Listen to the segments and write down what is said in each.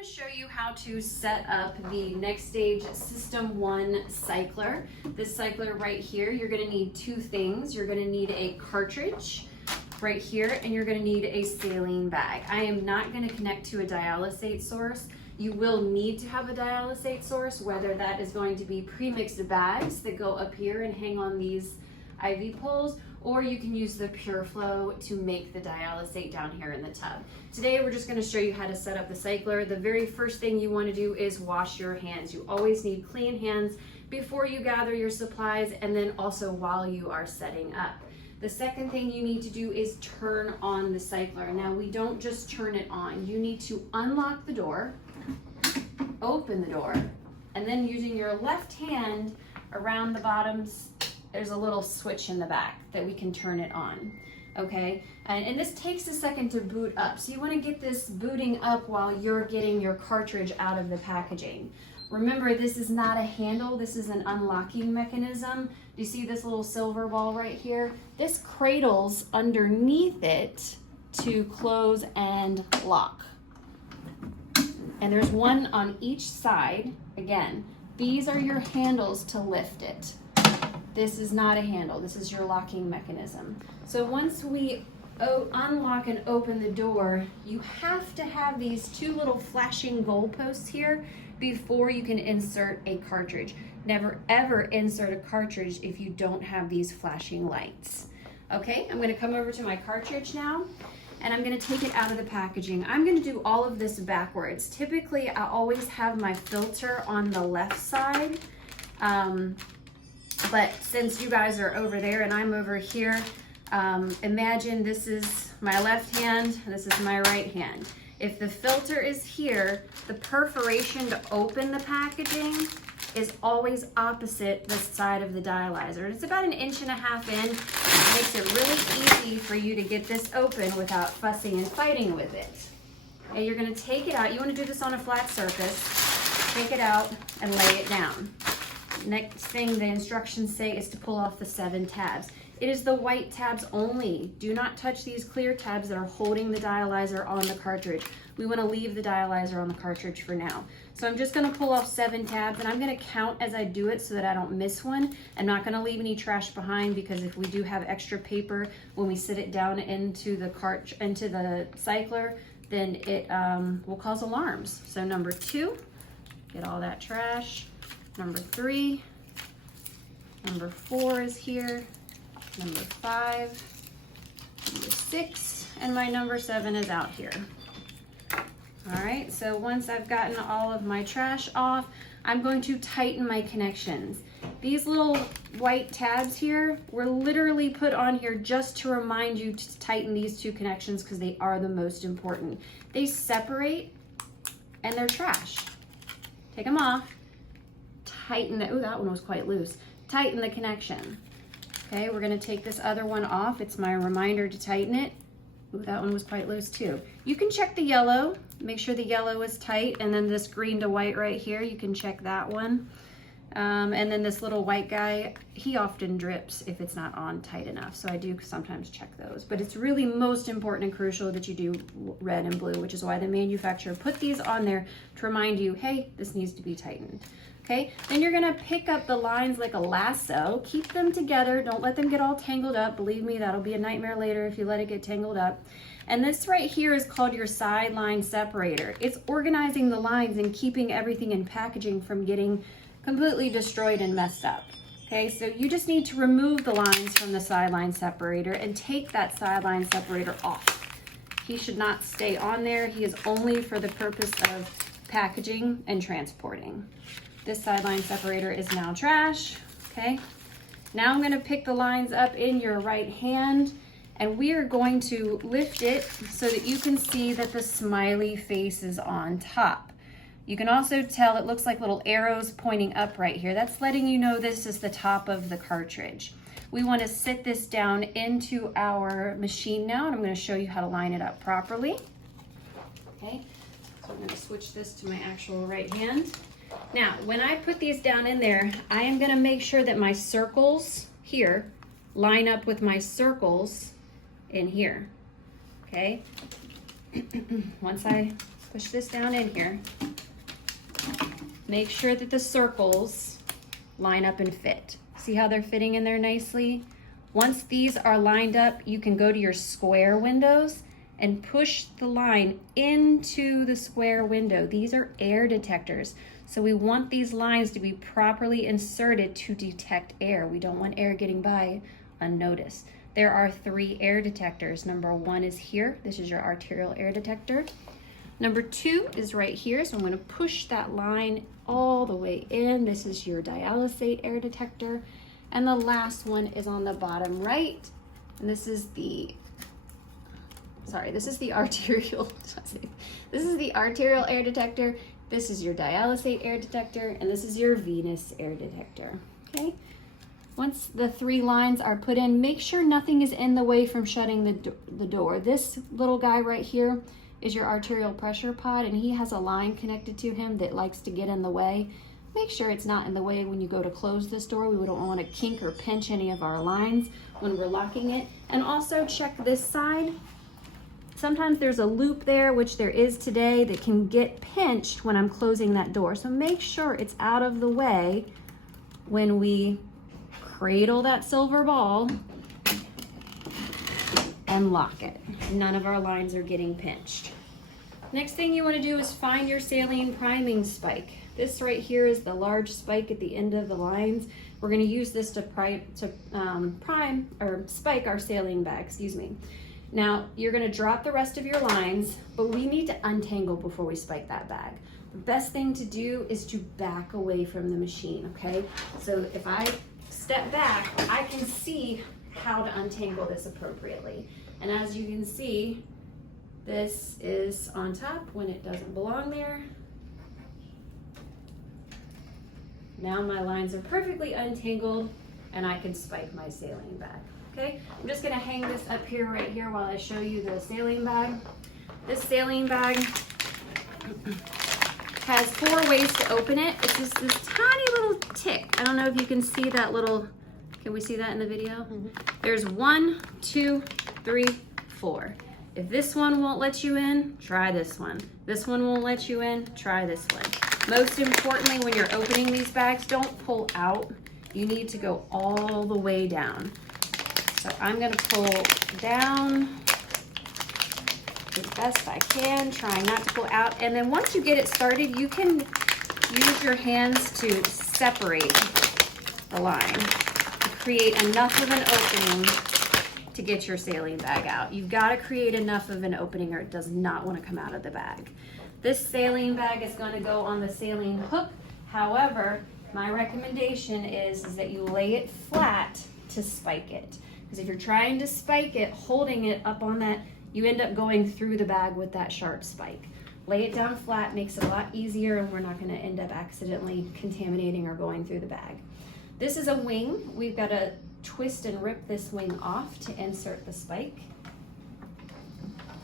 going to show you how to set up the NxStage System 1 cycler. This cycler right here, you're going to need two things. You're going to need a cartridge right here, and you're going to need a saline bag. I am not going to connect to a dialysate source. You will need to have a dialysate source, whether that is going to be pre-mixed bags that go up here and hang on these IV poles, or you can use the Pure Flow to make the dialysate down here in the tub. Today we're just going to show you how to set up the cycler. The very first thing you want to do is wash your hands. You always need clean hands before you gather your supplies, and then also while you are setting up. The second thing you need to do is turn on the cycler. Now we don't just turn it on. You need to unlock the door, open the door, and then using your left hand around the bottoms, there's a little switch in the back that we can turn it on, okay? And this takes a second to boot up. So you wanna get this booting up while you're getting your cartridge out of the packaging. Remember, this is not a handle, this is an unlocking mechanism. Do you see this little silver ball right here? This cradles underneath it to close and lock. And there's one on each side. Again, these are your handles to lift it. This is not a handle, this is your locking mechanism. So once we unlock and open the door, you have to have these two little flashing goalposts here before you can insert a cartridge. Never ever insert a cartridge if you don't have these flashing lights. Okay, I'm gonna come over to my cartridge now, and I'm gonna take it out of the packaging. I'm gonna do all of this backwards. Typically, I always have my filter on the left side, but since you guys are over there and I'm over here, imagine this is my left hand, this is my right hand. If the filter is here, the perforation to open the packaging is always opposite the side of the dialyzer. It's about 1.5 inches in. It makes it really easy for you to get this open without fussing and fighting with it. And you're gonna take it out. You wanna do this on a flat surface. Take it out and lay it down. Next thing the instructions say is to pull off the 7 tabs. It is the white tabs only. Do not touch these clear tabs that are holding the dialyzer on the cartridge. We want to leave the dialyzer on the cartridge for now. So I'm just going to pull off 7 tabs, and I'm going to count as I do it so that I don't miss one. I'm not going to leave any trash behind, because if we do have extra paper when we sit it down into the cycler, then it will cause alarms. So number 2, get all that trash. Number 3, number 4 is here. Number 5, number 6, and my number 7 is out here. All right, so once I've gotten all of my trash off, I'm going to tighten my connections. These little white tabs here were literally put on here just to remind you to tighten these 2 connections, because they are the most important. They separate and they're trash. Take them off, tighten it. Oh, that one was quite loose. Tighten the connection. Okay, we're gonna take this other one off. It's my reminder to tighten it. Ooh, that one was quite loose too. You can check the yellow, make sure the yellow is tight, and then this green to white right here, you can check that one. And then this little white guy, he often drips if it's not on tight enough, so I do sometimes check those. But it's really most important and crucial that you do red and blue, which is why the manufacturer put these on there to remind you, hey, this needs to be tightened. Okay, then you're gonna pick up the lines like a lasso, keep them together, don't let them get all tangled up. Believe me, that'll be a nightmare later if you let it get tangled up. And this right here is called your side line separator. It's organizing the lines and keeping everything in packaging from getting completely destroyed and messed up. Okay, so you just need to remove the lines from the side line separator and take that side line separator off. He should not stay on there. He is only for the purpose of packaging and transporting. This sideline separator is now trash, okay? Now I'm gonna pick the lines up in your right hand, and we are going to lift it so that you can see that the smiley face is on top. You can also tell it looks like little arrows pointing up right here. That's letting you know this is the top of the cartridge. We wanna sit this down into our machine now, and I'm gonna show you how to line it up properly. Okay, so I'm gonna switch this to my actual right hand. Now, when I put these down in there, I am gonna make sure that my circles here line up with my circles in here, okay? Once I push this down in here. Make sure that the circles line up and fit. See how they're fitting in there nicely? Once these are lined up, you can go to your square windows and push the line into the square window. These are air detectors. So we want these lines to be properly inserted to detect air. We don't want air getting by unnoticed. There are 3 air detectors. Number 1 is here. This is your arterial air detector. Number 2 is right here. So I'm gonna push that line all the way in. This is your dialysate air detector. And the last one is on the bottom right. And this is the arterial, this is the arterial air detector. This is your dialysate air detector, and this is your venous air detector, okay? Once the 3 lines are put in, make sure nothing is in the way from shutting the door. This little guy right here is your arterial pressure pod, and he has a line connected to him that likes to get in the way. Make sure it's not in the way when you go to close this door. We don't want to kink or pinch any of our lines when we're locking it. And also check this side. Sometimes there's a loop there, which there is today, that can get pinched when I'm closing that door. So make sure it's out of the way when we cradle that silver ball and lock it. None of our lines are getting pinched. Next thing you want to do is find your saline priming spike. This right here is the large spike at the end of the lines. We're going to use this to prime or spike our saline bag, excuse me. Now, you're gonna drop the rest of your lines, but we need to untangle before we spike that bag. The best thing to do is to back away from the machine, okay? So if I step back, I can see how to untangle this appropriately. And as you can see, this is on top when it doesn't belong there. Now my lines are perfectly untangled and I can spike my saline bag. Okay, I'm just gonna hang this up here right here while I show you the saline bag. This saline bag has 4 ways to open it. It's just this tiny little tick. I don't know if you can see that little, can we see that in the video? Mm-hmm. There's 1, 2, 3, 4. If this one won't let you in, try this one. This one won't let you in, try this one. Most importantly, when you're opening these bags, don't pull out. You need to go all the way down. So I'm gonna pull down as best I can, trying not to pull out. And then once you get it started, you can use your hands to separate the line, to create enough of an opening to get your saline bag out. You've gotta create enough of an opening or it does not wanna come out of the bag. This saline bag is gonna go on the saline hook. However, my recommendation is that you lay it flat to spike it. Because if you're trying to spike it, holding it up on that, you end up going through the bag with that sharp spike. Lay it down flat, makes it a lot easier, and we're not gonna end up accidentally contaminating or going through the bag. This is a wing. We've gotta twist and rip this wing off to insert the spike.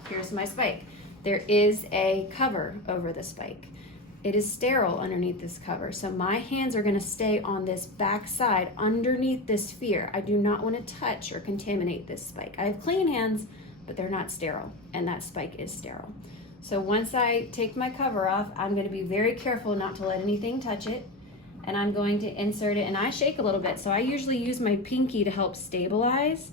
Here's my spike. There is a cover over the spike. It is sterile underneath this cover, so my hands are gonna stay on this back side underneath this sphere. I do not wanna touch or contaminate this spike. I have clean hands, but they're not sterile, and that spike is sterile. So once I take my cover off, I'm gonna be very careful not to let anything touch it, and I'm going to insert it, and I shake a little bit, so I usually use my pinky to help stabilize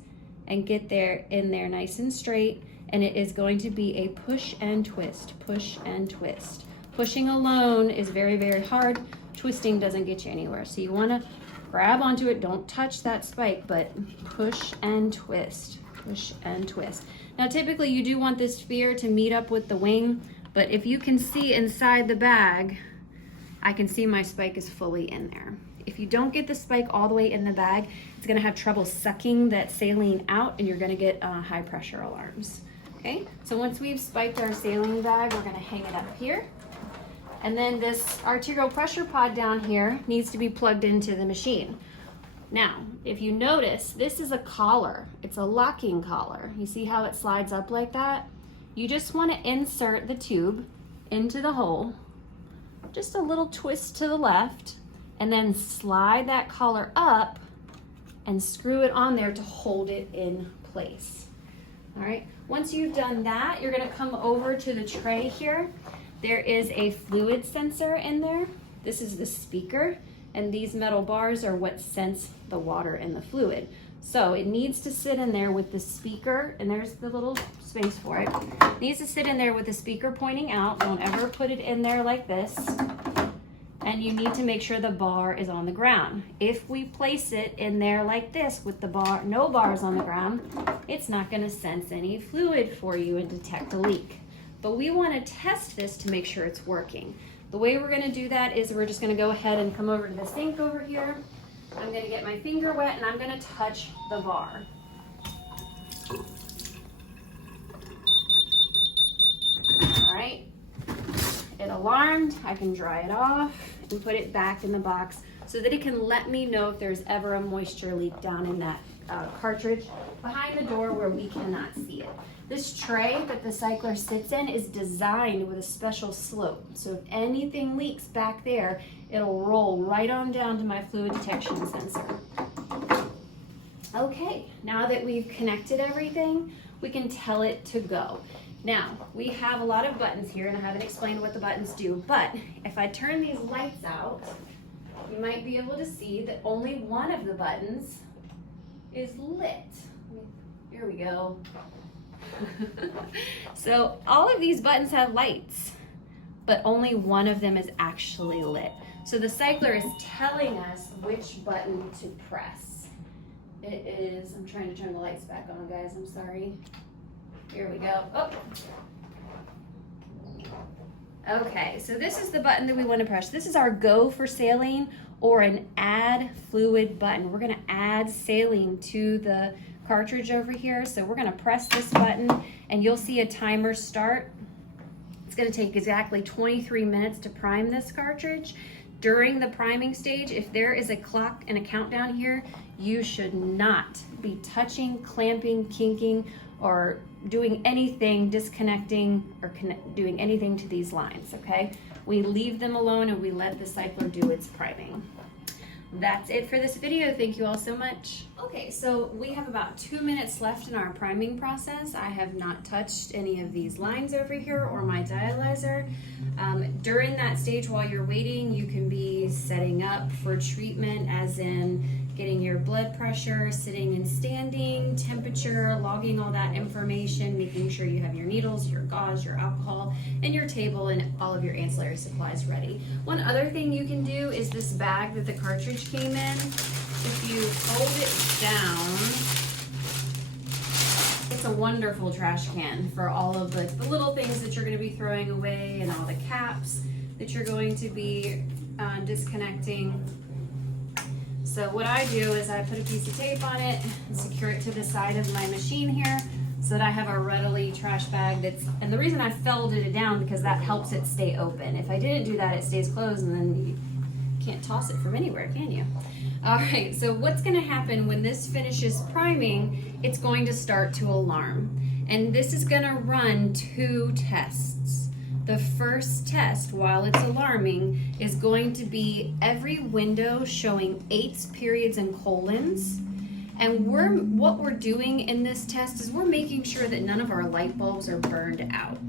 and get there in there nice and straight, and it is going to be a push and twist, push and twist. Pushing alone is very, very hard. Twisting doesn't get you anywhere. So you wanna grab onto it, don't touch that spike, but push and twist, push and twist. Now typically you do want this sphere to meet up with the wing, but if you can see inside the bag, I can see my spike is fully in there. If you don't get the spike all the way in the bag, it's gonna have trouble sucking that saline out and you're gonna get high pressure alarms. Okay, so once we've spiked our saline bag, we're gonna hang it up here. And then this arterial pressure pod down here needs to be plugged into the machine. Now, if you notice, this is a collar. It's a locking collar. You see how it slides up like that? You just want to insert the tube into the hole, just a little twist to the left, and then slide that collar up and screw it on there to hold it in place. All right, once you've done that, you're gonna come over to the tray here. there is a fluid sensor in there. This is the speaker, and these metal bars are what sense the water and the fluid. So it needs to sit in there with the speaker, and there's the little space for it. It needs to sit in there with the speaker pointing out. Don't ever put it in there like this. And you need to make sure the bar is on the ground. If we place it in there like this with the bar, no bars on the ground, it's not gonna sense any fluid for you and detect a leak. But we wanna test this to make sure it's working. The way we're gonna do that is we're just gonna go ahead and come over to the sink over here. I'm gonna get my finger wet and I'm gonna touch the bar. All right, it alarmed. I can dry it off and put it back in the box so that it can let me know if there's ever a moisture leak down in that cartridge behind the door where we cannot see it. This tray that the cycler sits in is designed with a special slope. So if anything leaks back there, it'll roll right on down to my fluid detection sensor. Okay, now that we've connected everything, we can tell it to go. Now, we have a lot of buttons here, and I haven't explained what the buttons do, but if I turn these lights out, you might be able to see that only one of the buttons is lit. Here we go. So all of these buttons have lights, but only one of them is actually lit. So the cycler is telling us which button to press. It is, I'm trying to turn the lights back on, guys, I'm sorry. Here we go. Oh. Okay, so this is the button that we want to press. This is our go for saline or an add fluid button. We're going to add saline to the cartridge over here. So we're going to press this button and you'll see a timer start. It's going to take exactly 23 minutes to prime this cartridge. During the priming stage, if there is a clock and a countdown here, you should not be touching, clamping, kinking, or doing anything, disconnecting, or doing anything to these lines, okay? We leave them alone and we let the cycler do its priming. That's it for this video. Thank you all so much. Okay, so we have about 2 minutes left in our priming process. I have not touched any of these lines over here or my dialyzer. During that stage while you're waiting, you can be setting up for treatment, as in getting your blood pressure, sitting and standing, temperature, logging all that information, making sure you have your needles, your gauze, your alcohol, and your table and all of your ancillary supplies ready. One other thing you can do is this bag that the cartridge came in. If you fold it down, it's a wonderful trash can for all of the little things that you're going to be throwing away and all the caps that you're going to be disconnecting. So what I do is I put a piece of tape on it and secure it to the side of my machine here so that I have a readily trash bag that's, and the reason I folded it down because that helps it stay open. If I didn't do that, it stays closed and then you can't toss it from anywhere, can you? All right, so what's gonna happen when this finishes priming, it's going to start to alarm. And this is gonna run 2 tests. The first test, while it's alarming, is going to be every window showing 8s, periods, and colons. And what we're doing in this test is we're making sure that none of our light bulbs are burned out.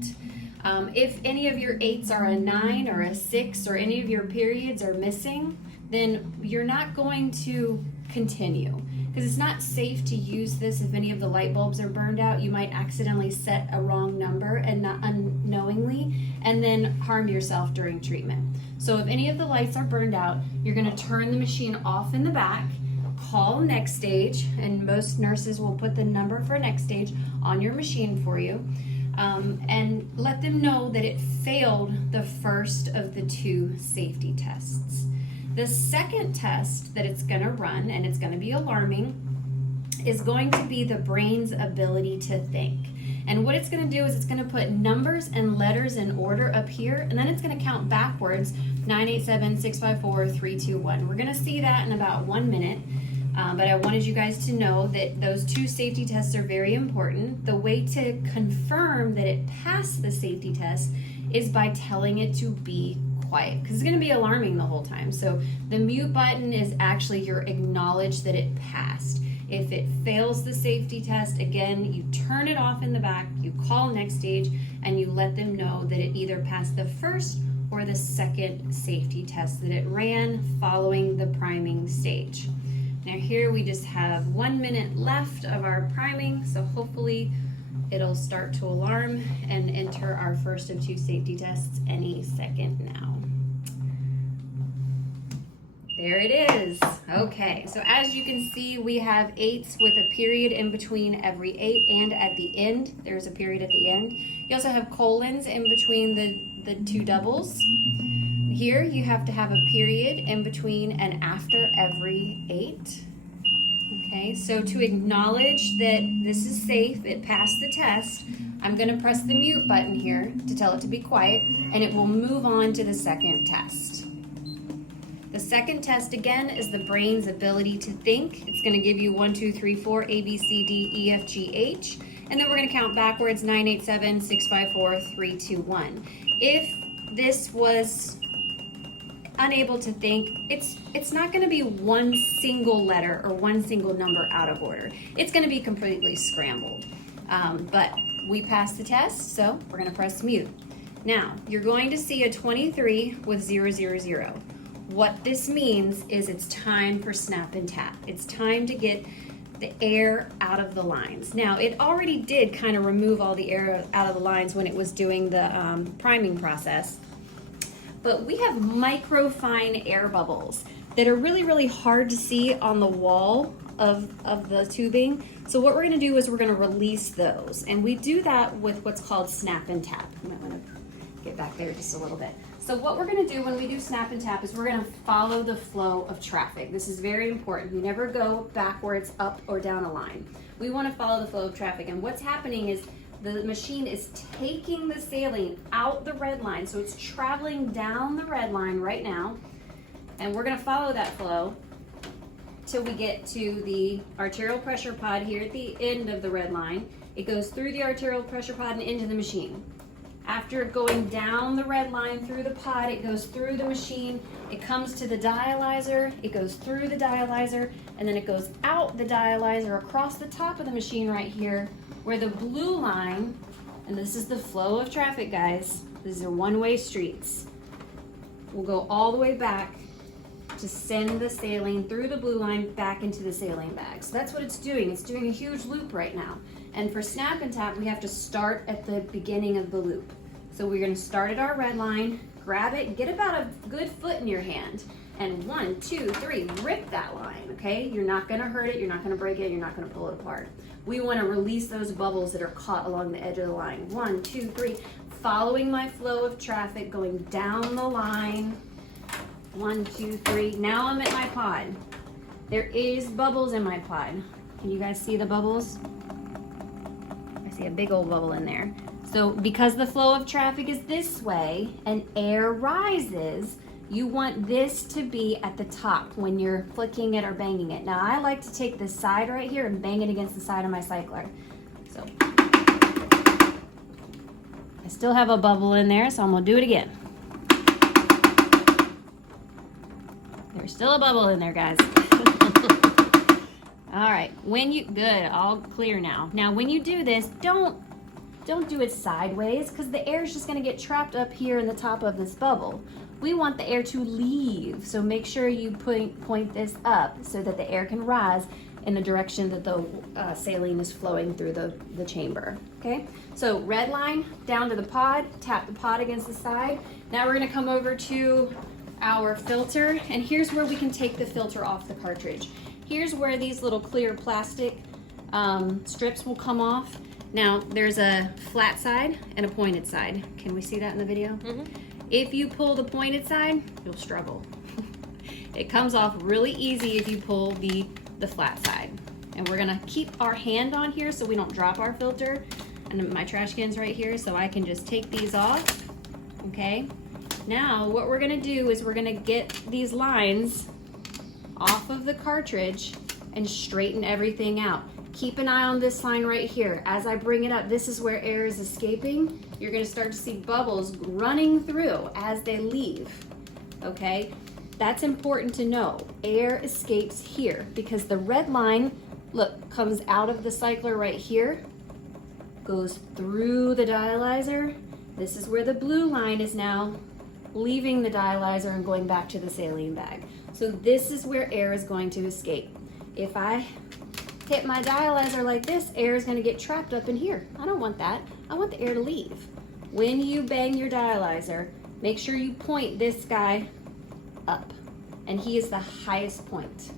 If any of your 8s are a 9 or a 6 or any of your periods are missing, then you're not going to continue. Because it's not safe to use this if any of the light bulbs are burned out. You might accidentally set a wrong number and not unknowingly, and then harm yourself during treatment. So if any of the lights are burned out, you're gonna turn the machine off in the back, call NxStage, and most nurses will put the number for NxStage on your machine for you, and let them know that it failed the first of the 2 safety tests. The second test that it's gonna run, and it's gonna be alarming, is going to be the brain's ability to think. And what it's gonna do is it's gonna put numbers and letters in order up here, and then it's gonna count backwards, 987, 654, 321. We're gonna see that in about 1 minute, but I wanted you guys to know that those 2 safety tests are very important. The way to confirm that it passed the safety test is by telling it to be quiet, because it's going to be alarming the whole time. So the mute button is actually your acknowledge that it passed. If it fails the safety test, again, you turn it off in the back, you call NxStage, and you let them know that it either passed the first or the second safety test that it ran following the priming stage. Now here we just have 1 minute left of our priming, so hopefully it'll start to alarm and enter our first of 2 safety tests any second now. There it is. Okay, so as you can see, we have 8s with a period in between every 8, and at the end, there's a period at the end. You also have colons in between the 2 doubles. Here, you have to have a period in between and after every 8. Okay, so to acknowledge that this is safe, it passed the test, I'm going to press the mute button here to tell it to be quiet, and it will move on to the second test. The second test, again, is the brain's ability to think. It's going to give you 1, 2, 3, 4, A, B, C, D, E, F, G, H, and then we're going to count backwards, 9, 8, 7, 6, 5, 4, 3, 2, 1. If this was unable to think, it's not going to be one single letter or one single number out of order. It's going to be completely scrambled. But we passed the test, so we're going to press mute. Now, you're going to see a 23 with 0, 0, 0. What this means is it's time for snap and tap. It's time to get the air out of the lines. Now, it already did kind of remove all the air out of the lines when it was doing the priming process. But we have microfine air bubbles that are really, really hard to see on the wall of the tubing. So what we're gonna do is we're gonna release those. And we do that with what's called snap and tap. You might wanna get back there just a little bit. So what we're gonna do when we do snap and tap is we're gonna follow the flow of traffic. This is very important. You never go backwards, up or down a line. We wanna follow the flow of traffic. And what's happening is the machine is taking the saline out the red line. So it's traveling down the red line right now. And we're gonna follow that flow till we get to the arterial pressure pod here at the end of the red line. It goes through the arterial pressure pod and into the machine. After going down the red line through the pod, it goes through the machine, it comes to the dialyzer, it goes through the dialyzer, and then it goes out the dialyzer across the top of the machine right here, where the blue line, and this is the flow of traffic, guys, these are one-way streets, will go all the way back to send the saline through the blue line back into the saline bag. So that's what it's doing. It's doing a huge loop right now. And for snap and tap, we have to start at the beginning of the loop. So we're gonna start at our red line, grab it, get about a good foot in your hand, and 1, 2, 3, rip that line, okay? You're not gonna hurt it, you're not gonna break it, you're not gonna pull it apart. We wanna release those bubbles that are caught along the edge of the line. 1, 2, 3, following my flow of traffic, going down the line. 1, 2, 3, now I'm at my pod. There is bubbles in my pod. Can you guys see the bubbles? I see a big old bubble in there. So because the flow of traffic is this way and air rises, you want this to be at the top when you're flicking it or banging it. Now I like to take this side right here and bang it against the side of my cycler. So I still have a bubble in there, so I'm gonna do it again. There's still a bubble in there, guys. All right, good, all clear now. Now, when you do this, don't do it sideways because the air is just gonna get trapped up here in the top of this bubble. We want the air to leave, so make sure you point this up so that the air can rise in the direction that the saline is flowing through the chamber, okay? So red line down to the pod, tap the pod against the side. Now we're gonna come over to our filter, and here's where we can take the filter off the cartridge. Here's where these little clear plastic strips will come off. Now there's a flat side and a pointed side. Can we see that in the video? Mm-hmm. If you pull the pointed side, you'll struggle. It comes off really easy if you pull the flat side. And we're gonna keep our hand on here so we don't drop our filter. And my trash can's right here, so I can just take these off, okay? Now, what we're gonna do is we're gonna get these lines off of the cartridge and straighten everything out. Keep an eye on this line right here. As I bring it up, this is where air is escaping. You're gonna start to see bubbles running through as they leave, okay? That's important to know. Air escapes here because the red line look, comes out of the cycler right here, goes through the dialyzer. This is where the blue line is now leaving the dialyzer and going back to the saline bag. So this is where air is going to escape. If I hit my dialyzer like this, air is going to get trapped up in here. I don't want that. I want the air to leave. When you bang your dialyzer, make sure you point this guy up, and he is the highest point.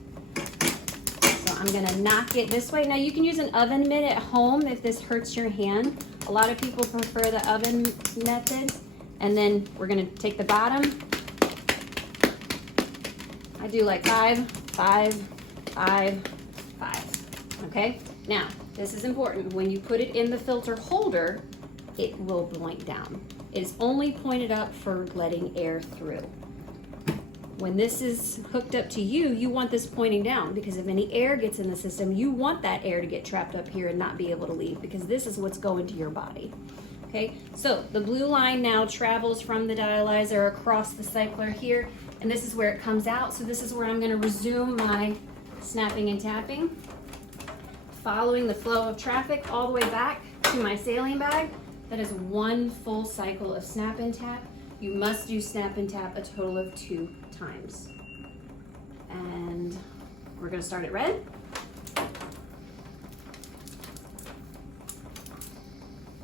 So I'm gonna knock it this way. Now you can use an oven mitt at home if this hurts your hand. A lot of people prefer the oven method. And then we're gonna take the bottom. I do like 5, 5, 5, 5. Okay? Now, this is important. When you put it in the filter holder, it will point down. It is only pointed up for letting air through. When this is hooked up to you, you want this pointing down, because if any air gets in the system, you want that air to get trapped up here and not be able to leave, because this is what's going to your body. Okay, so the blue line now travels from the dialyzer across the cycler here, and this is where it comes out. So this is where I'm going to resume my snapping and tapping, following the flow of traffic all the way back to my saline bag. That is one full cycle of snap and tap. You must do snap and tap a total of 2 times. And we're going to start it red.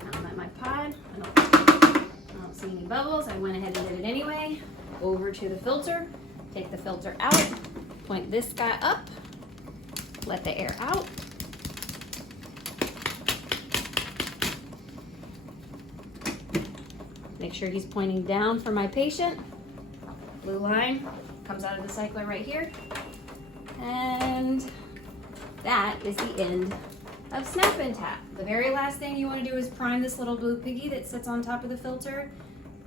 Now I'm at my pod. I don't see any bubbles. I went ahead and did it anyway. Over to the filter. Take the filter out. Point this guy up. Let the air out. Make sure he's pointing down for my patient. Blue line comes out of the cycler right here. And that is the end of snap and tap. The very last thing you want to do is prime this little blue piggy that sits on top of the filter.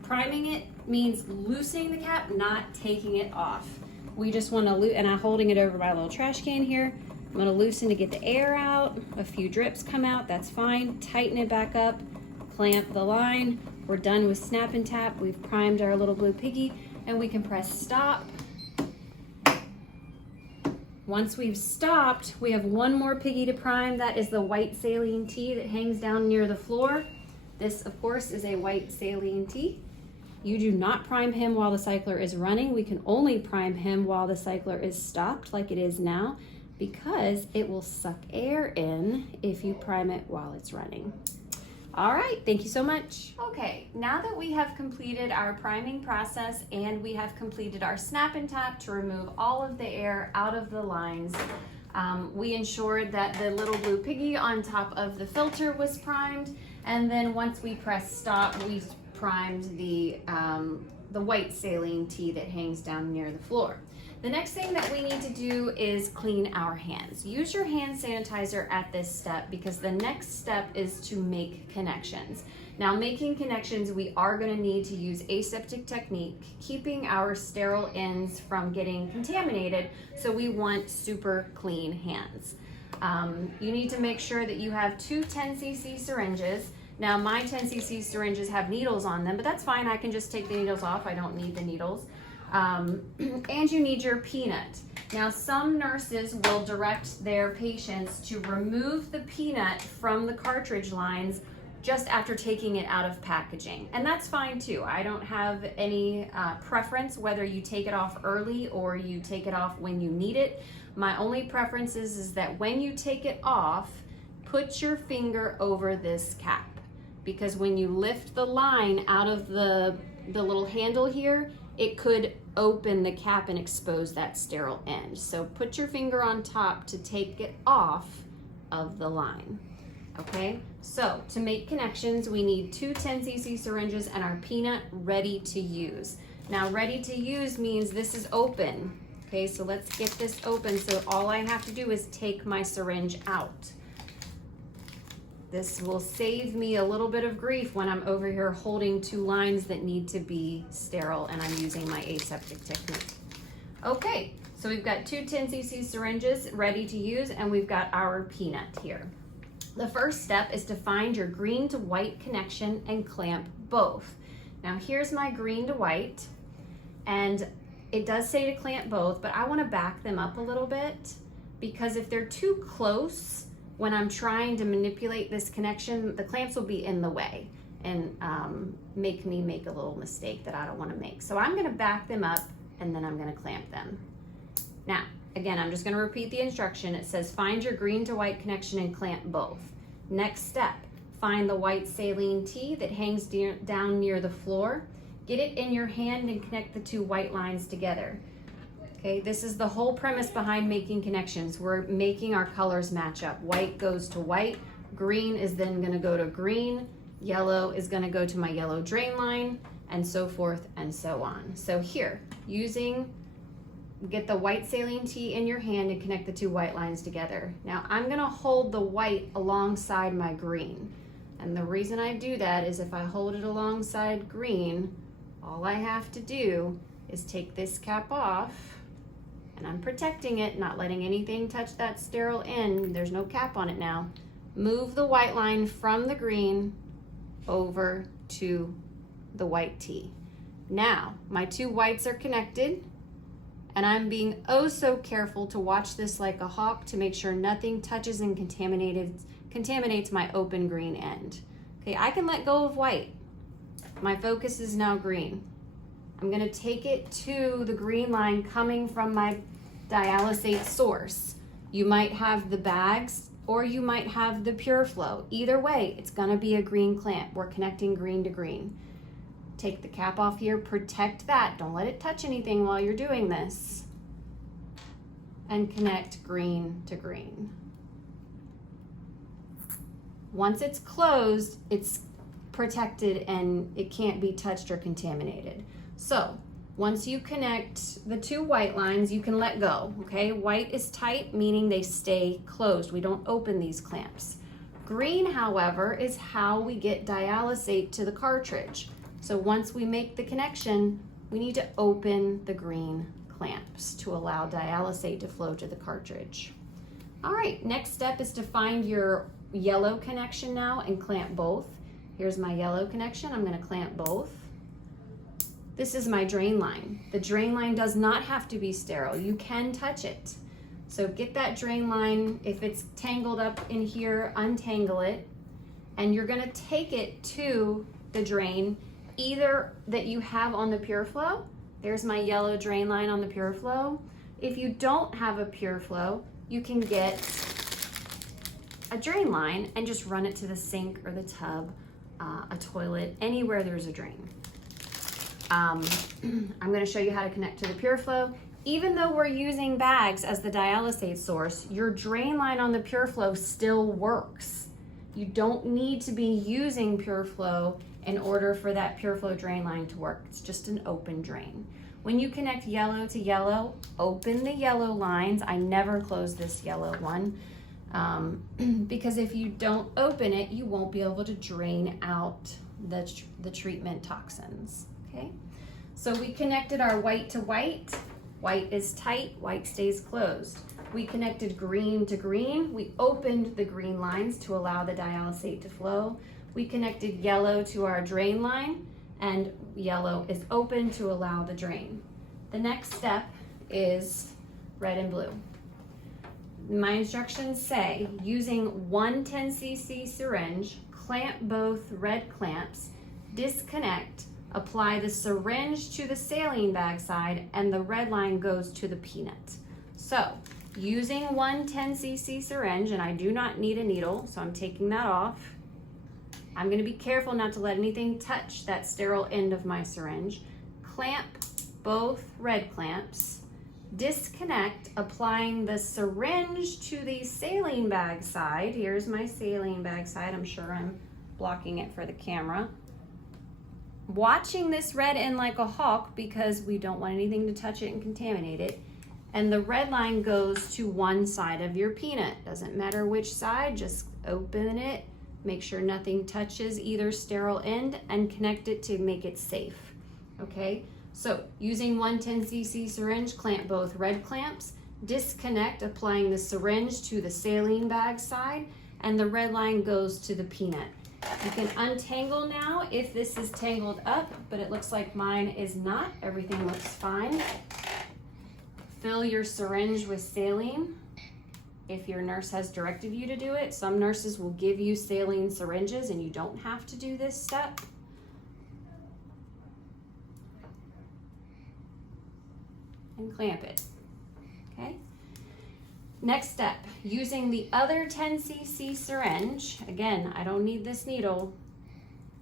Priming it means loosening the cap, not taking it off. We just want to and I'm holding it over my little trash can here. I'm going to loosen to get the air out. A few drips come out, that's fine. Tighten it back up, clamp the line. We're done with snap and tap. We've primed our little blue piggy, and we can press stop. Once we've stopped, we have one more piggy to prime. That is the white saline tee that hangs down near the floor. This, of course, is a white saline tee. You do not prime him while the cycler is running. We can only prime him while the cycler is stopped, like it is now, because it will suck air in if you prime it while it's running. All right, thank you so much. Okay, now that we have completed our priming process and we have completed our snap and tap to remove all of the air out of the lines, we ensured that the little blue piggy on top of the filter was primed, and then once we press stop, we primed the white saline tee that hangs down near the floor. The next thing that we need to do is clean our hands. Use your hand sanitizer at this step, because the next step is to make connections. Now, making connections, we are going to need to use aseptic technique, keeping our sterile ends from getting contaminated, so we want super clean hands. You need to make sure that you have 2 10cc syringes. Now, my 10cc syringes have needles on them, but that's fine. I can just take the needles off. I don't need the needles. And you need your peanut. Now, some nurses will direct their patients to remove the peanut from the cartridge lines just after taking it out of packaging. And that's fine too. I don't have any preference whether you take it off early or you take it off when you need it. My only preference is that when you take it off, put your finger over this cap. Because when you lift the line out of the little handle here, it could open the cap and expose that sterile end. So put your finger on top to take it off of the line. Okay, so to make connections, we need 2 10cc syringes and our peanut ready to use. Now, ready to use means this is open. Okay, so let's get this open. So all I have to do is take my syringe out. This will save me a little bit of grief when I'm over here holding 2 lines that need to be sterile and I'm using my aseptic technique. Okay, so we've got 2 10cc syringes ready to use, and we've got our peanut here. The first step is to find your green to white connection and clamp both. Now, here's my green to white, and it does say to clamp both, but I want to back them up a little bit. because if they're too close, when I'm trying to manipulate this connection, the clamps will be in the way and make me make a little mistake that I don't want to make. So I'm going to back them up and then I'm going to clamp them. Now, again, I'm just going to repeat the instruction. It says find your green to white connection and clamp both. Next step, find the white saline tee that hangs down near the floor. Get it in your hand and connect the two white lines together. Okay, this is the whole premise behind making connections. We're making our colors match up. White goes to white, green is then going to go to green, yellow is going to go to my yellow drain line, and so forth and so on. So here, get the white saline tee in your hand and connect the two white lines together. Now I'm going to hold the white alongside my green. And the reason I do that is if I hold it alongside green, all I have to do is take this cap off, and I'm protecting it, not letting anything touch that sterile end. There's no cap on it now. Move the white line from the green over to the white tee. Now, my two whites are connected, and I'm being oh so careful to watch this like a hawk to make sure nothing touches and contaminates my open green end. Okay, I can let go of white. My focus is now green. I'm going to take it to the green line coming from my dialysate source. You might have the bags or you might have the pure flow. Either way, it's going to be a green clamp. We're connecting green to green. Take the cap off here, protect that. Don't let it touch anything while you're doing this. And connect green to green. Once it's closed, it's protected and it can't be touched or contaminated. So once you connect the two white lines, you can let go, okay? White is tight, meaning they stay closed. We don't open these clamps. Green, however, is how we get dialysate to the cartridge. So once we make the connection, we need to open the green clamps to allow dialysate to flow to the cartridge. All right, next step is to find your yellow connection now and clamp both. Here's my yellow connection. I'm going to clamp both. This is my drain line. The drain line does not have to be sterile. You can touch it. So get that drain line. If it's tangled up in here, untangle it. And you're going to take it to the drain, either that you have on the pure flow. There's my yellow drain line on the pure flow. If you don't have a pure flow, you can get a drain line and just run it to the sink or the tub, a toilet, anywhere there's a drain. I'm going to show you how to connect to the pure flow. Even though we're using bags as the dialysate source, your drain line on the pure flow still works. You don't need to be using pure flow in order for that pure flow drain line to work. It's just an open drain. When you connect yellow to yellow, open the yellow lines. I never close this yellow one because if you don't open it, you won't be able to drain out the treatment toxins. Okay, so we connected our white to white. White is tight, white stays closed. We connected green to green. We opened the green lines to allow the dialysate to flow. We connected yellow to our drain line, and yellow is open to allow the drain. The next step is red and blue. My instructions say, using one 10 cc syringe, clamp both red clamps, disconnect, apply the syringe to the saline bag side, and the red line goes to the peanut. So, using one 10 cc syringe, and I do not need a needle, so I'm taking that off. I'm going to be careful not to let anything touch that sterile end of my syringe. Clamp both red clamps. Disconnect, applying the syringe to the saline bag side. Here's my saline bag side. I'm sure I'm blocking it for the camera. Watching this red end like a hawk because we don't want anything to touch it and contaminate it. And the red line goes to one side of your peanut. Doesn't matter which side, just open it. Make sure nothing touches either sterile end and connect it to make it safe. Okay, so using one 10 cc syringe, clamp both red clamps, disconnect, applying the syringe to the saline bag side, and the red line goes to the peanut. You can untangle now if this is tangled up, but it looks like mine is not. Everything looks fine. Fill your syringe with saline. if your nurse has directed you to do it. Some nurses will give you saline syringes and you don't have to do this step. And clamp it, okay? Next step, using the other 10 cc syringe, again, I don't need this needle,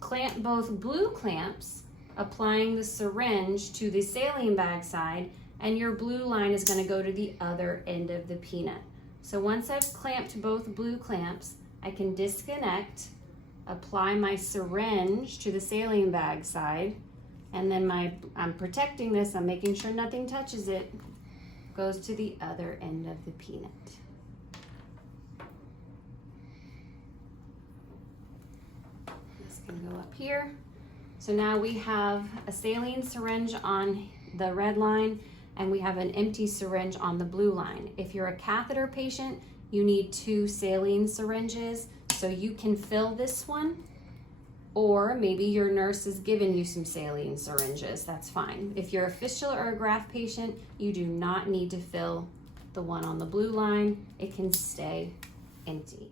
clamp both blue clamps, applying the syringe to the saline bag side, and your blue line is going to go to the other end of the peanut. So once I've clamped both blue clamps, I can disconnect, apply my syringe to the saline bag side, and then I'm protecting this, I'm making sure nothing touches it, goes to the other end of the peanut. This can go up here. So now we have a saline syringe on the red line and we have an empty syringe on the blue line. If you're a catheter patient, you need 2 saline syringes, so you can fill this one, or maybe your nurse is giving you some saline syringes, that's fine. If you're a fistula or a graft patient, you do not need to fill the one on the blue line. It can stay empty.